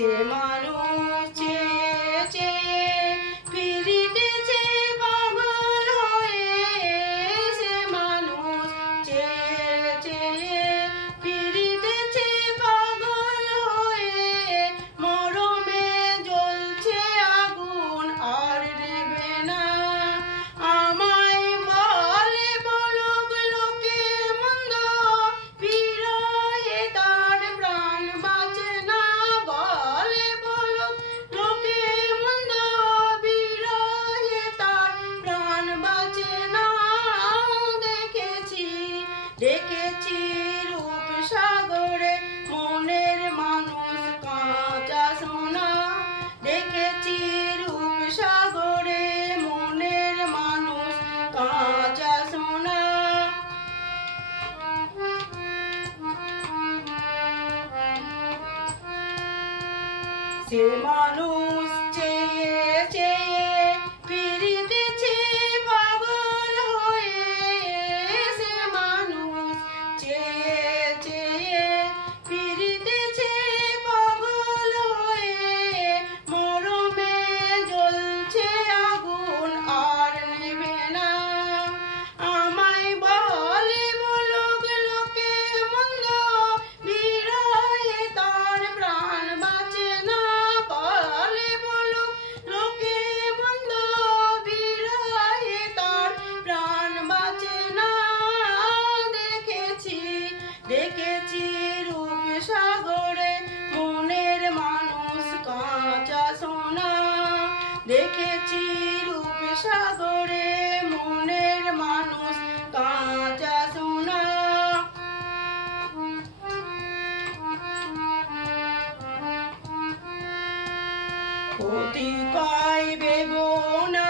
সে মানুষ চেয়ে চেয়ে ফিরিতেছে পাগল হয়ে, সে মানুষ চেয়ে চেয়ে ফিরিতেছে পাগল হয়ে, মরমে জ্বলছে আগুন আর নেবে না। আমায় বলে বলুক লোকে মন্দ, বিরহে তার প্রাণ বাঁচে না। বলে বলুক লোকে মন্দ, বিরহে তার প্রাণ বাঁচে না। দেখেছি দেখেছি রূপসাগরে মনের মানুষ কাঁচা সোনা, দেখেছি রূপসাগরে মনের মানুষ কাঁচা সোনা। সে মানুষ চেয়ে চেয়ে ফিরিতেছে পাগল হয়ে, সে মানুষ চেয়ে চেয়ে ফিরিতেছে পাগল হয়ে, মরমে জ্বলছে আগুন আর নেবে না। আমায় বলে বলুক লোকে মন্দ, বিরহে তার প্রাণ বাঁচে না। বলে বলুক লোকে মন্দ, বিরহে তার প্রাণ বাঁচে না। দেখেছি দেখেছি রূপসাগরে মনের মানুষ কাঁচা সোনা, দেখেছি রূপসাগরে মনের মানুষ কাঁচা সোনা। অতি কয় বেগনা